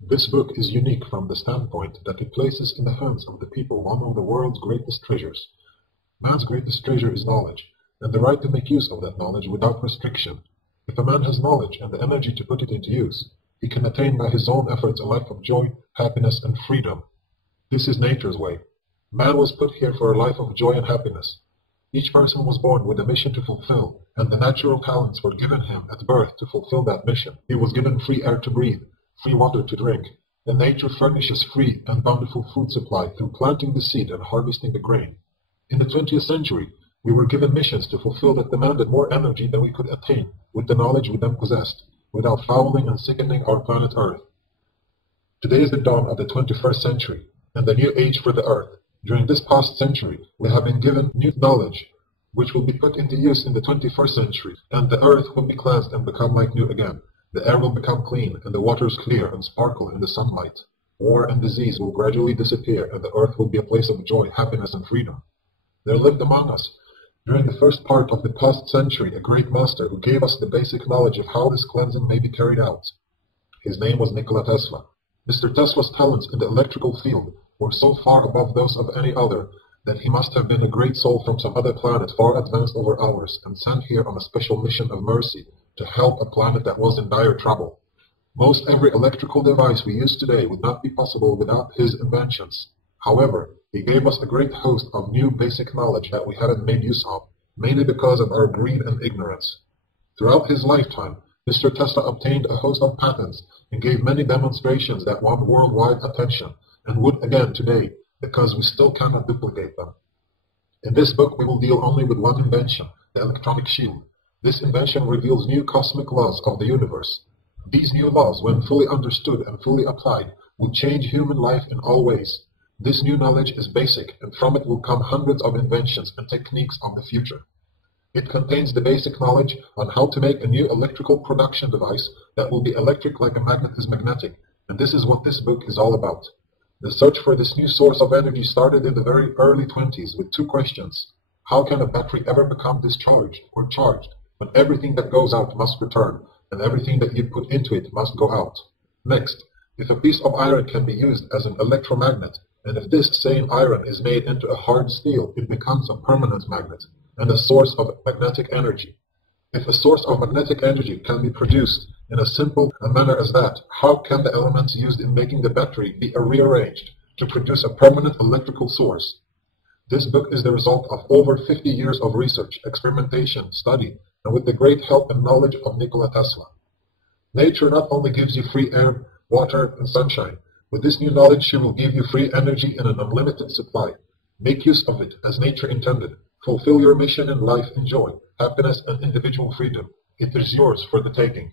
This book is unique from the standpoint that it places in the hands of the people one of the world's greatest treasures. Man's greatest treasure is knowledge, and the right to make use of that knowledge without restriction. If a man has knowledge and the energy to put it into use, he can attain by his own efforts a life of joy, happiness, and freedom. This is nature's way. Man was put here for a life of joy and happiness. Each person was born with a mission to fulfill, and the natural talents were given him at birth to fulfill that mission. He was given free air to breathe, free water to drink, and nature furnishes free and bountiful food supply through planting the seed and harvesting the grain. In the 20th century, we were given missions to fulfill that demanded more energy than we could attain with the knowledge we then possessed, without fouling and sickening our planet Earth. Today is the dawn of the 21st century, and the new age for the Earth. During this past century, we have been given new knowledge, which will be put into use in the 21st century, and the Earth will be cleansed and become like new again. The air will become clean, and the waters clear and sparkle in the sunlight. War and disease will gradually disappear, and the Earth will be a place of joy, happiness, and freedom. There lived among us, during the first part of the past century, a great master who gave us the basic knowledge of how this cleansing may be carried out. His name was Nikola Tesla. Mr. Tesla's talents in the electrical field were so far above those of any other that he must have been a great soul from some other planet far advanced over ours and sent here on a special mission of mercy to help a planet that was in dire trouble. Most every electrical device we use today would not be possible without his inventions. However, he gave us a great host of new basic knowledge that we hadn't made use of, mainly because of our greed and ignorance. Throughout his lifetime, Mr. Tesla obtained a host of patents and gave many demonstrations that won worldwide attention, and would again today, because we still cannot duplicate them. In this book, we will deal only with one invention, the electronic shield. This invention reveals new cosmic laws of the universe. These new laws, when fully understood and fully applied, will change human life in all ways. This new knowledge is basic, and from it will come hundreds of inventions and techniques of the future. It contains the basic knowledge on how to make a new electrical production device that will be electric like a magnet is magnetic, and this is what this book is all about. The search for this new source of energy started in the very early 20s with two questions. How can a battery ever become discharged or charged when everything that goes out must return, and everything that you put into it must go out? Next, if a piece of iron can be used as an electromagnet, and if this same iron is made into a hard steel, it becomes a permanent magnet and a source of magnetic energy. If a source of magnetic energy can be produced in a simple manner as that, how can the elements used in making the battery be rearranged to produce a permanent electrical source? This book is the result of over 50 years of research, experimentation, study, and with the great help and knowledge of Nikola Tesla. Nature not only gives you free air, water, and sunshine. With this new knowledge, she will give you free energy in an unlimited supply. Make use of it as nature intended. Fulfill your mission in life in joy, happiness, and individual freedom. It is yours for the taking.